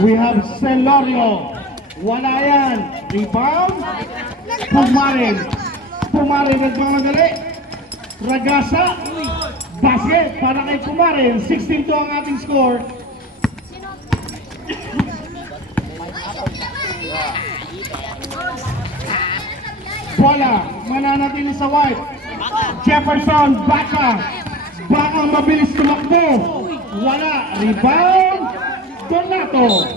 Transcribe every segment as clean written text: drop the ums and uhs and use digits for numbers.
We have Celorio. Wala yan. Rebound. Pumarin. Pumarin nagmamadali. Ragasa. Basket para kay Pumarin. 16-2 ang ating score. Bola. Mananatili sa white. Jefferson. Baka. Baka mabilis tumakbo. Wala. Rebound. Donato.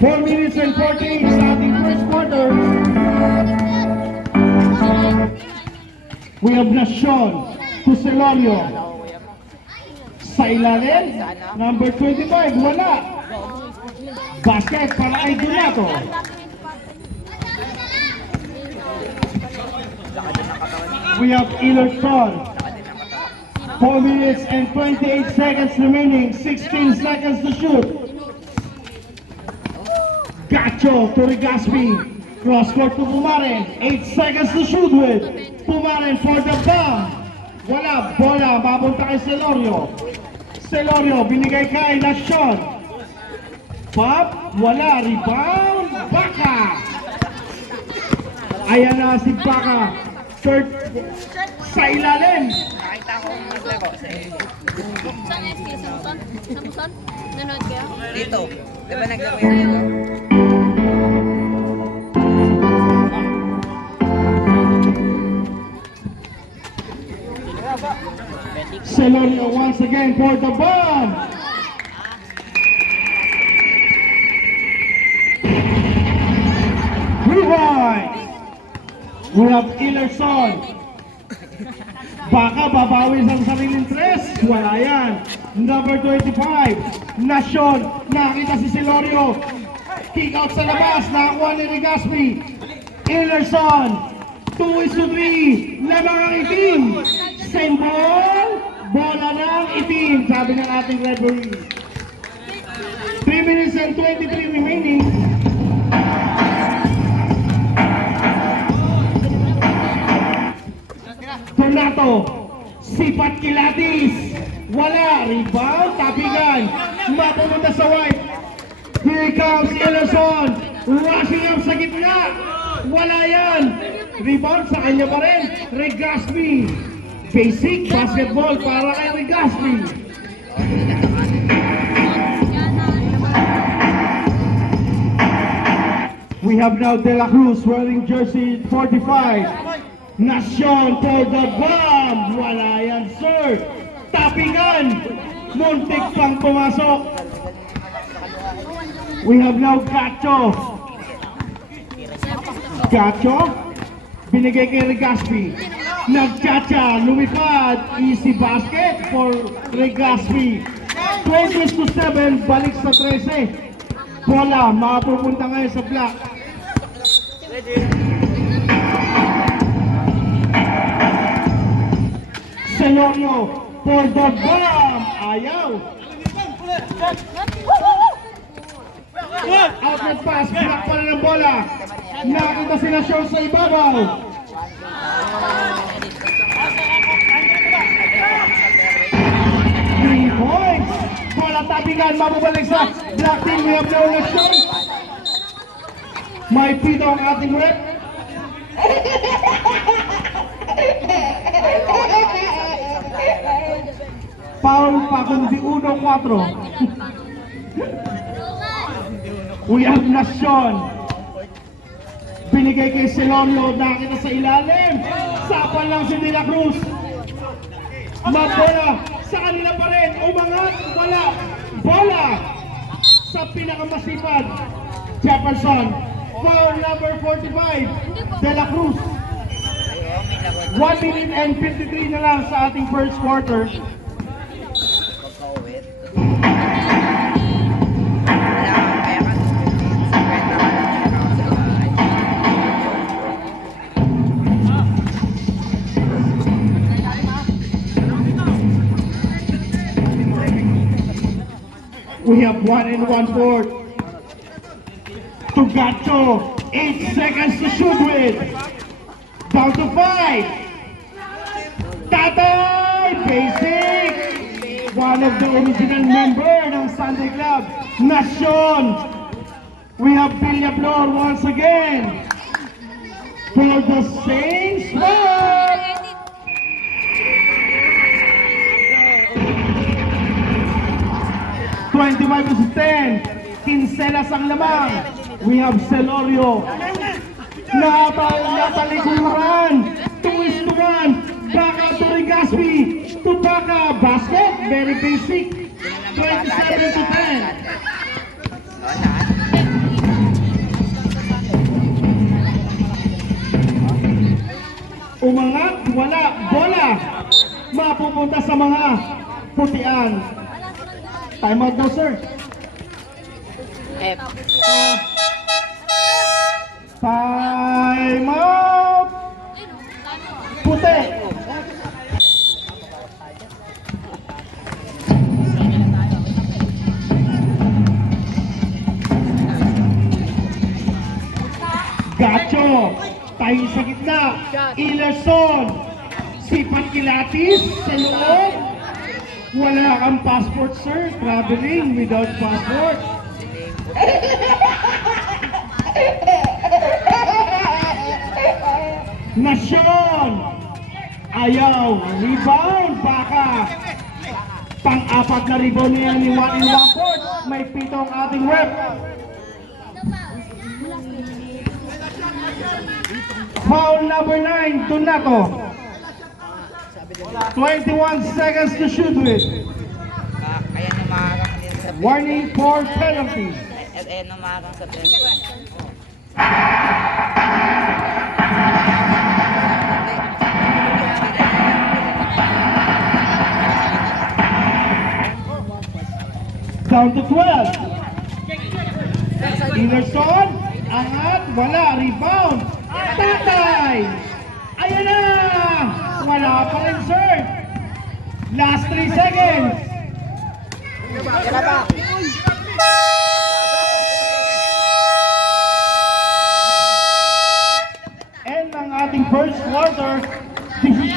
4 minutes and 48 sa ating first quarter. We have Nacion to Celorio. Sa ilalim, number 25, wala. Basket para kay Donato. We have Ilerson. 4 minutes and 28 seconds remaining. 16 seconds to shoot. Gacho to Rigaspi. Cross court to Pumarin. 8 seconds to shoot with. Pumarin for the bomb. Wala. Bola. Mapunta kay Celorio. Celorio. Binigay kay Nacion. Pop. Wala. Rebound. Baka. Ayan na si Baka. Third. Sa ilalim. Nakita ko maglaro sa Saan SK? Sa Busan? Sa Busan? Nanood kaya? dito. Di ba naglaro yun dito? Celorio once again for the bomb. Rewind. We have Ilerson. Baka babawi sa sariling tres. Wala yan. Number 25. Nacion. Nakita si Celorio. Kick out sa labas. Nakakuha ni Rigaspi. Ilerson. 2-3. Lamang ang itim. Same ball. Bola ng itim. Sabi ng ating referee. 3 minutes and 23 remaining. Donato, Sipat Kilatis, wala, rebound, tapigan, mapumunta sa white. Here comes Ilerson, rushing up sa gitna, wala yan. Rebound sa kanya pa rin, Rigaspi. Basic basketball para kay Rigaspi. We have now De La Cruz wearing jersey 45. Nacion for the bomb. Wala yan, sir. Tapingan. Muntik pang pumasok. We have now Gacho. Gacho. Binigay kay Rigaspi. Nagchacha. Lumipad. Easy basket for Rigaspi. 20-7. Balik sa 13. Bola. Mapupunta ngayon sa block. Celorio for the bomb. Ayaw. Outlet pass. Block pa rin ang bola. Nakita si Nacion sa ibabaw. 3 points. Bola tapigan. Mababalik sa block team. We have no Nacion. May pito ang ating rep. Foul pa kundi 1-4. We have Nacion. Binigay kay Celorio. Nakita sa ilalim. Sapan lang si De La Cruz. Mabola. Sa kanila pa rin. Umangat. Wala. Bola. Sa pinakamasipad. Jefferson. Foul number 45. De La Cruz. 1 minute and 53 na lang sa ating first quarter. Pagka-uwit. We have 1 and 1/4. To Gacho. 8 seconds to shoot with. Down to 5. Tatay Basic! One of the original member ng Sunday Club, Nasyon. We have Villablor once again for the same spot. 25-10. Kinselas ang lamang. We have Celorio. Natalikuran. 2-1. Baka to Rigaspi. To Baka. Basket. Very basic. 27-10. Umangat. Wala. Bola. Mapupunta sa mga putian. Time out daw, sir. F. Time out. Puti. Gacho. Tayo sa gitna. Ilerson. Sipan Kilatis sa loob. Wala kang passport, sir. Traveling without passport. Nasyon! Ayaw! Rebound! Baka! Pang-apat na rebound niya ni Juan Ilwaport. May pitong ating rep. Foul number 9, Donato. 21 seconds to shoot with. Kaya numarang din sa Warning for penalty. numarang sa bench. Down to 12. Inerson, angat, wala, rebound. Tatay! Ayan na! Wala pa rin, sir. Last 3 seconds. And ang ating first quarter, 17